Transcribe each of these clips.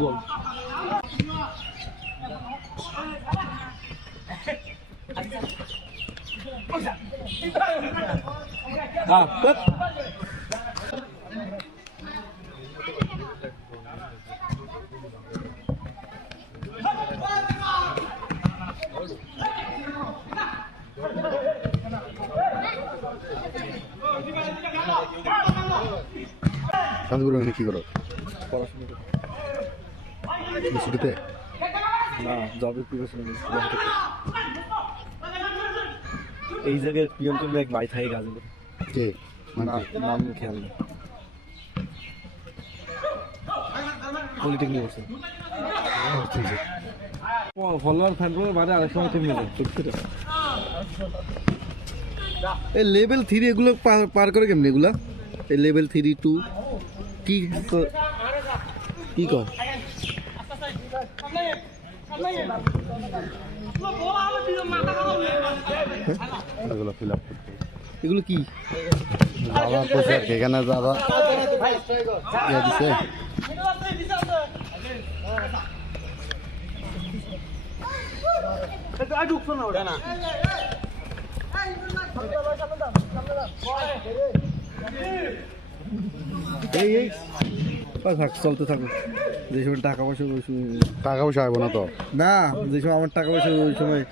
বল শান্তিপুর কি করো? পড়াশোনা ছুটিতে না, জবের প্রিপারেশন। এই জায়গায় প্রিয়ঙ্কর এক ভাই থাকে কাজ করে। কে নাম খেয়াল নেই। পলিটেকনিক করছে। ফলোয়ার ফ্যান ফলোয়ার বাদে আরেক সময় থেমে যায়। এই লেভেল 3 এগুলো পার করে কেমনি এগুলা? এই লেভেল 3 2 কি কি কর? এগুলো ফিল আপ করতে, এগুলো কি দাদা পয়সা এখানে দাদা দিছে। এই থাক, চলতে থাকুক। যে সময় টাকা পয়সা ওই সময় টাকা পয়সা আসবো না তো, না যে সময় আমার টাকা পয়সা ওই সময়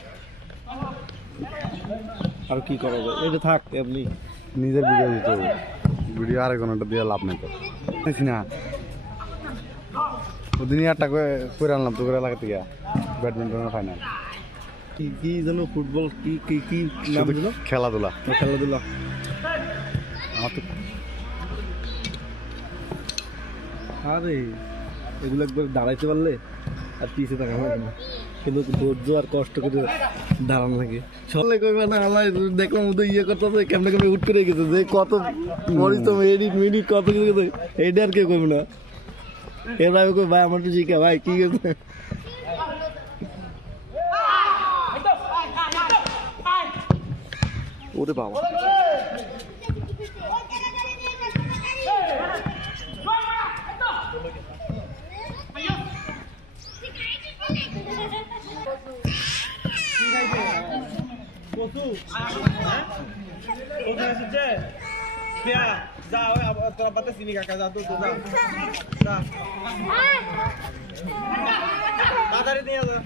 আর কি করা যায়? এটা থাক এমনি। নিজের ভিডিও দিতে হবে, ভিডিও আরেকজনটা দিয়ে লাভ নেই তো। বুঝছি না ওদিনই 8 টাকা করে আনলাম তো করে লাগাতে গিয়া ব্যাডমিন্টনের ফাইনাল। কি যেন ফুটবল কি কি কি নাম ছিল? খেলাধুলা খেলাধুলা। আমার তো আরে এগুলো একবার দাঁড়াইতে পারলে আর পিছিয়ে থাকা হবে না, কিন্তু ধৈর্য আর কষ্ট করে দাঁড়ানো লাগে। সবাই কইবে না আল্লাহ দেখলাম ওদের ইয়ে করতেছে কেমনে কেমনে উঠ করে গেছে, যে কত পরিশ্রম এডিট মিডিট কত কিছু গেছে, এইটা আর কেউ কইবে না। এবার আমি কই ভাই আমার তো শিখা ভাই কি গেছে। ওরে বাবা কোথায় এসেছে? যা তোরা পাতে চিনি কাকা, যা তো যা তাড়াতাড়ি নিয়ে যা।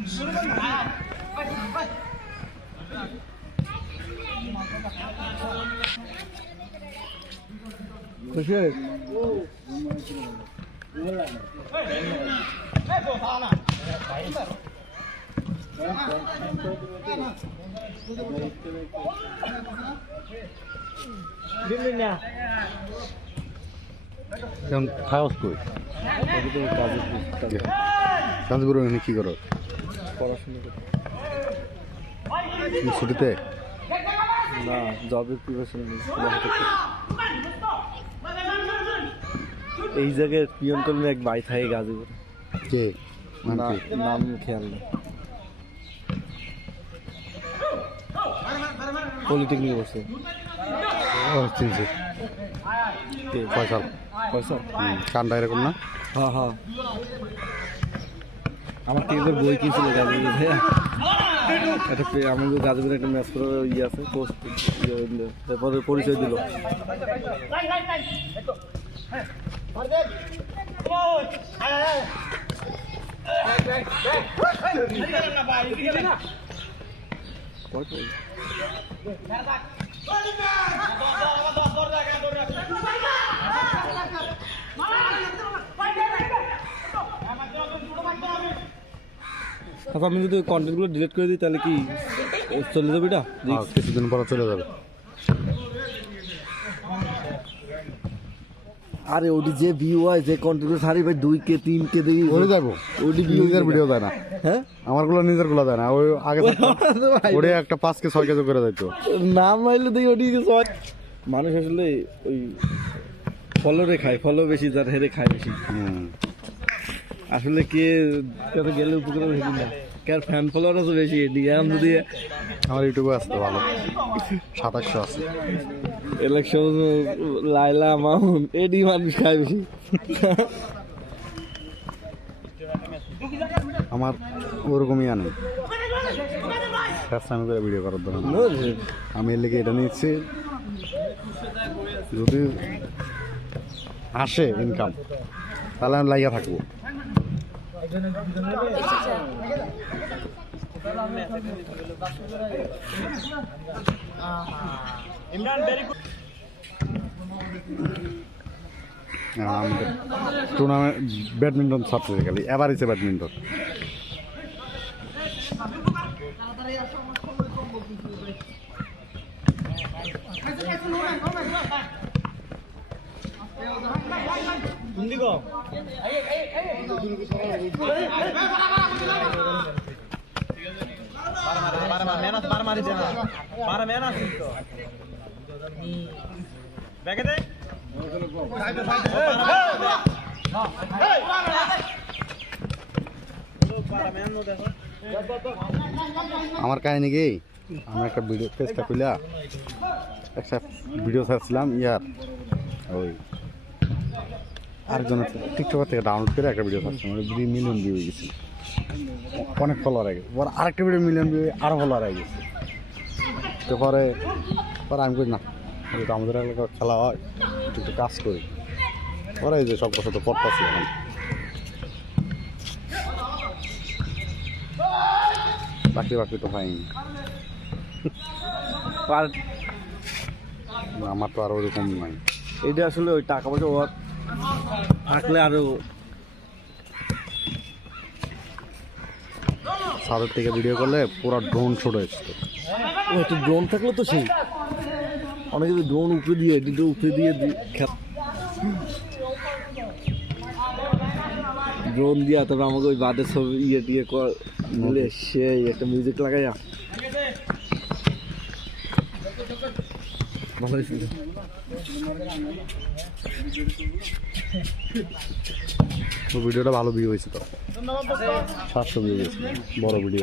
শান্তিপুর কি করো? পড়াশোনা ছুটিতে না, জবের প্রিপারেশন। এই জায়গায় প্রিয়ঙ্কর এক ভাই থাকে কাজ করে। কে নাম খেয়াল নেই। পলিটেকনিক করছে। ফয়সাল পয়সা কানটা এরকম না? হ্যাঁ হ্যাঁ, আমার টেবিলের বই কিনছিল গাজীপুরে। একটা আমাদের গাজীপুরে একটা ম্যাচ করার ইয়ে আছে, পোস্ট তারপরে পরিচয় দিল। আমি যদি কন্টেন্টগুলো ডিলিট করে দিই তাহলে কি চলে যাবে? এটা কিছুদিন পরে চলে যাবে। আরে ওটি যে ভিউ হয়, যে কন্টেন্ট ছাড়ি ভাই 2K 3K দেখি ওরে যাবো, ওটি নিজের ভিডিও দেয় না। হ্যাঁ, আমার গুলো নিজের গুলো দেয় না। ওই আগে ওরে একটা 5K 6K করে দিত। নাম মাইলে দেখি ওটি মানুষ আসলে ওই ফলোরে খায়, ফলো বেশি যার হেরে খায় বেশি। আসলে কে গেলে উপকার হয়ে না। কার ফ্যান ফলোয়ার আছে বেশি এদিকে আমি যদি আমার ইউটিউবে আসতে ভালো 2700 আছে। ইলেকশন লাইলা মামুন এডি মানুষ খায় বেশি। আমার ওরকমই আনে আমি করে ভিডিও করার দরকার নেই। আমি এর লেগে এটা নিচ্ছি, যদি আসে ইনকাম তাহলে আমি লাইগা থাকবো। আমাদের টুর্নামেন্ট ব্যাডমিন্টন ছাত্রী খালি এভারেজে ব্যাডমিন্টন। আমার কাহিনী কি, আমি একটা ভিডিও পেজটা খুলে একটা ভিডিও ছাড়ছিলাম ইয়ার ওই আরেকজনের টিকটকের থেকে ডাউনলোড করে একটা ভিডিও ছাড়ছিলাম, 2 মিলিয়ন ভিউ হয়ে গেছে, অনেক ফলোয়ার হয়ে গেছে। পরে আরেকটা ভিডিও মিলিয়ন ভিউ আরও ফলোয়ার হয়ে গেছে। তো পরে আমি করি না, তো আমাদের এলাকায় খেলা হয় একটু কাজ করি, পরে এই যে সব কথা তো পড়তেছি এখন। বাকি তো পাইনি, আমার তো আর ওরকম নাই। এটা আসলে ওই টাকা পয়সা ওর থাকলে আরো ছাদের থেকে ভিডিও করলে পুরো ড্রোন শুট হয়েছে। ও তো ড্রোন থাকলে তো সেই অনেকে তো ড্রোন উপরে দিয়ে ড্রোন দিয়া তারপর আমাকে ওই বাদে ছবি টিয়ে নিলে সেই একটা মিউজিক লাগাইয়া ভালো হয়েছিল। ভিডিওটা ভালো ভিউ হয়েছে, তো 700 ভিউ হয়েছে, বড় ভিডিও।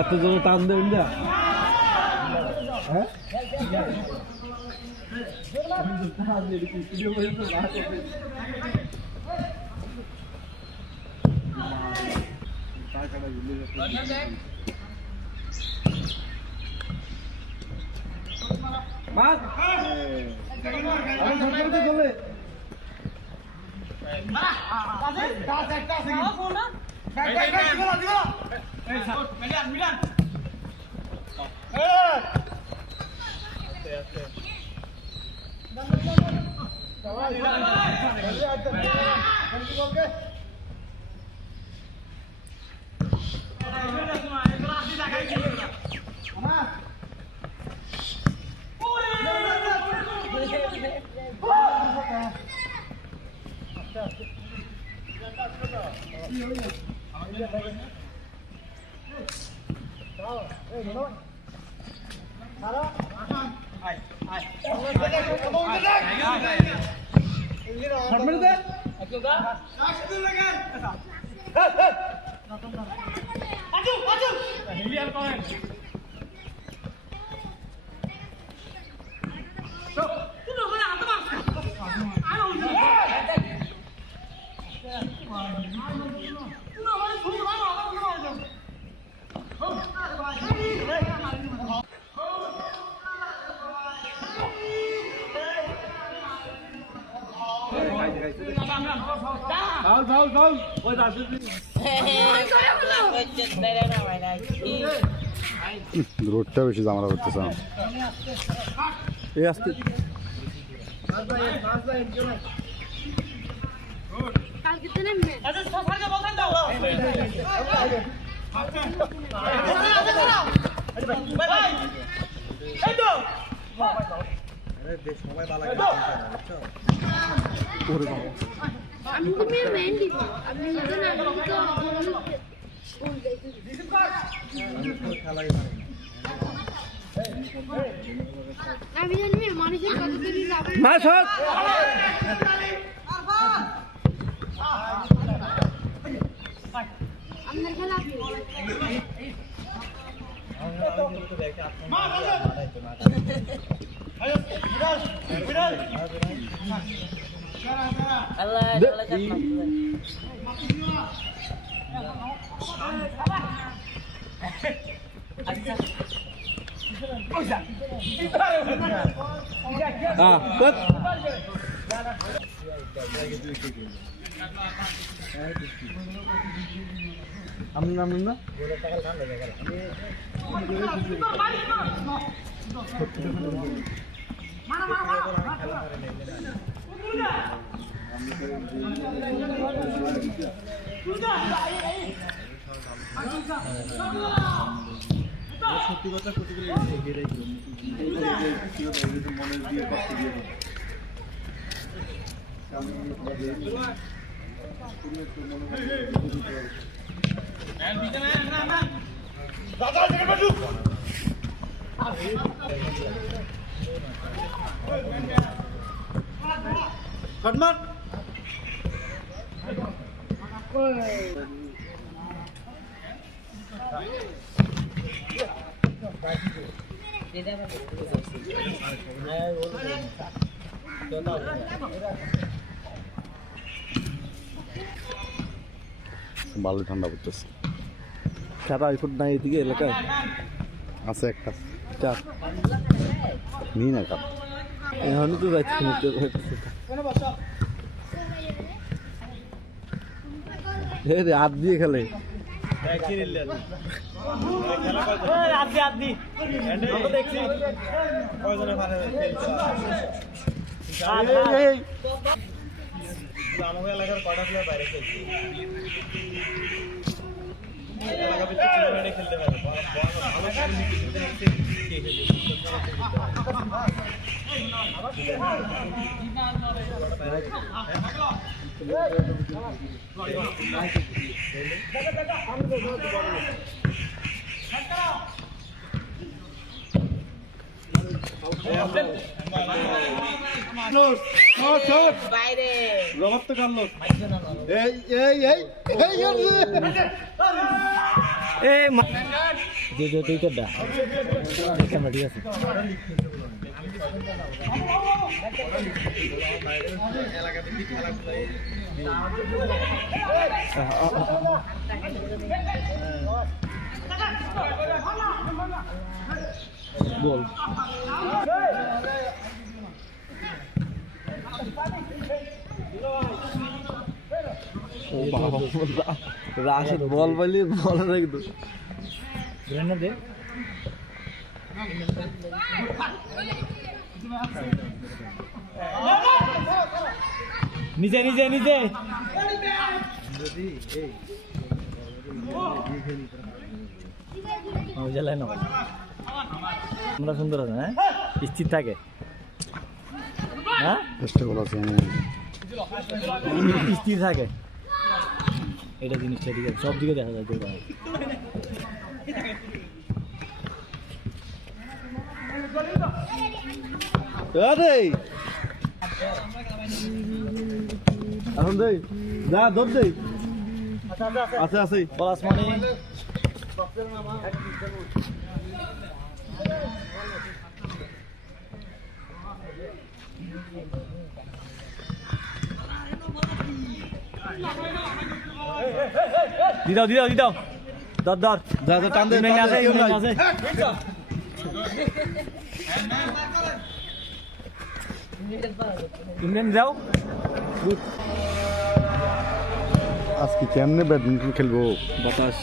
এত জোরে টান দেবেন না, হ্যাঁ রোডটা বেশি জামারা করতেছে না। এই আসতে আমি তো মেয়ে মেহেন্দি আপনি জানেন আমি জানি মানুষের কত দেরি যাবে মাছ হোক আপনার খেলা আমি নাম না সত্যি কথা সত্যি মনের দিয়ে কষ্ট দিয়ে ভালো ঠান্ডা পড়তেছে। সারা আইফোন নাই এদিকে এলাকায় আছে একটা চাপ নিই না কাপ। এখনই তো যাচ্ছি হাত দিয়ে খেলে আমাদের এলাকার কটা প্লেয়ার বাইরে খেলছে এলাকা খেলতে পারে বাইরে রবার্তো কার্লোস তুই তো ক্যামেরা ঠিক আছে বল রাশেদ বল বলি বল একদম দে নিচে নিচে নিচে আমরা সুন্দর আছে হ্যাঁ স্থির থাকে হ্যাঁ চেষ্টা করা আছে স্থির থাকে এটা জিনিসটা ঠিক আছে সব দিকে দেখা যায় এখন দেই যা দৌড় দেই আছে আছে পলাশ মানে দিদাও দিদাও দিদাও দর দর যা যা টান দে আছে ইন্ডিয়ান যাও আজকে কেমনে ব্যাডমিন্টন খেলবো? বাতাস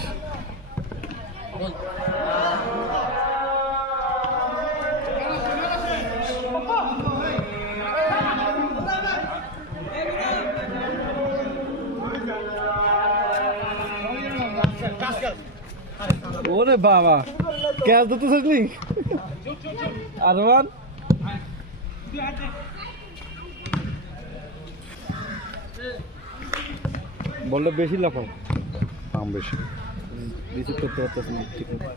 ওরে বাবা ক্যাচ ধরতেছিস নি আরমান বলটা বেশি লাফাও, দাম বেশি। রিসিভ করতে পারতেছি না ঠিক আছে।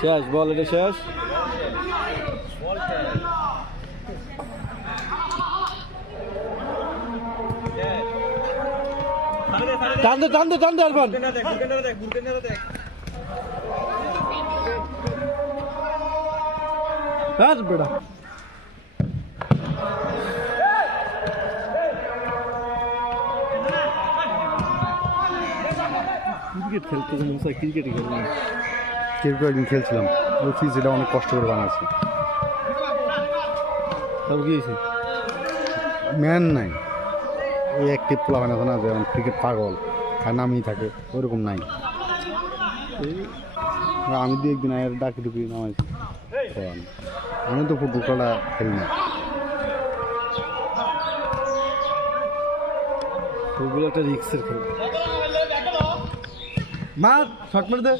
শেষ বল, এটা শেষ। টান দে টান দে টান দে আরফান। হ্যাঁ বেটা ক্রিকেট খেলতে মনে হয়, ক্রিকেটই খেলবে না। ক্রিকেট একদিন খেলছিলাম, ওই ফিজিটা অনেক কষ্ট করে বানাচ্ছি। তারপর কি হয়েছে? ম্যান নাই, ওই অ্যাক্টিভ প্লেয়ার আছে না, যেমন ক্রিকেট পাগল আর নামই থাকে, ওইরকম নাই। আমি দু একদিন আগে ডাকি ঢুকি নামাইছি, আমি তো ফুটবল খেলা খেলি না। ওগুলো একটা রিক্সের খেলা। মার শট মার দে।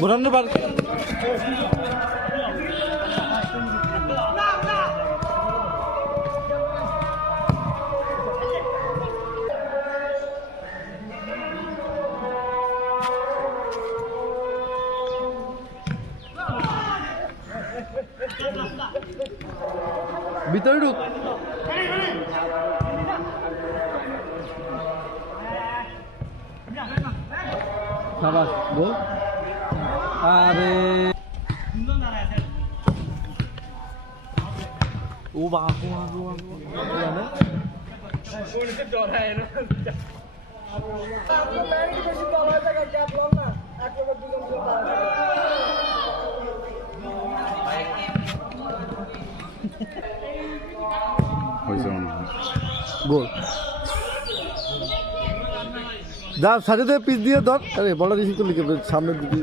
বুড়ানো বার ভিতরে ঢুক। সাবাস বল। আরে ও বাবু বাবু হয়েছে মনে হয়। গোল। যা সাথে থেকে পিচ দিয়ে ধর। আরে বলটা রিসিভ করলি কে? সামনের দিকে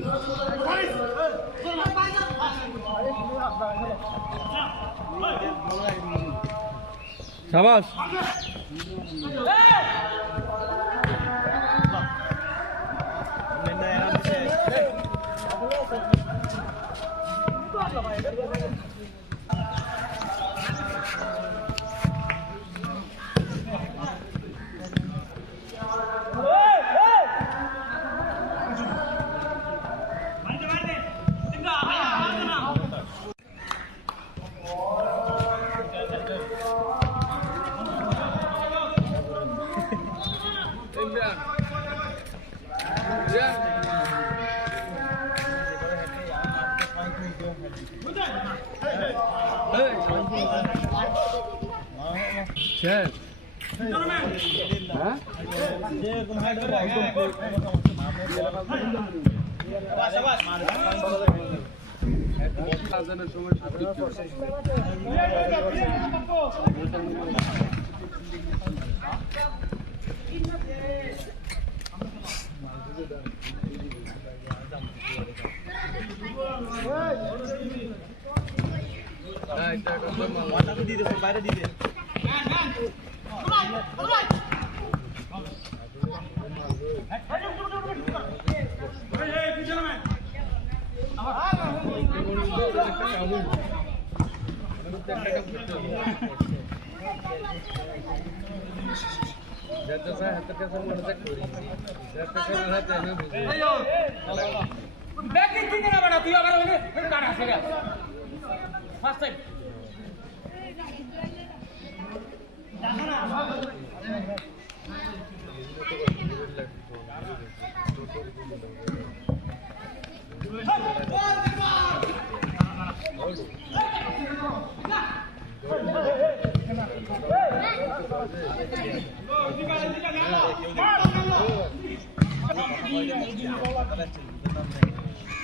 সাবাস। শেষ। হ্যাঁ বাইরে দিয়ে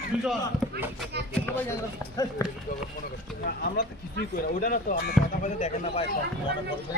Good job. আমরা তো কিছুই করি না। ওটা না তো আমরা টাকা পয়সা দেখেন না পাই সব মনে কষ্ট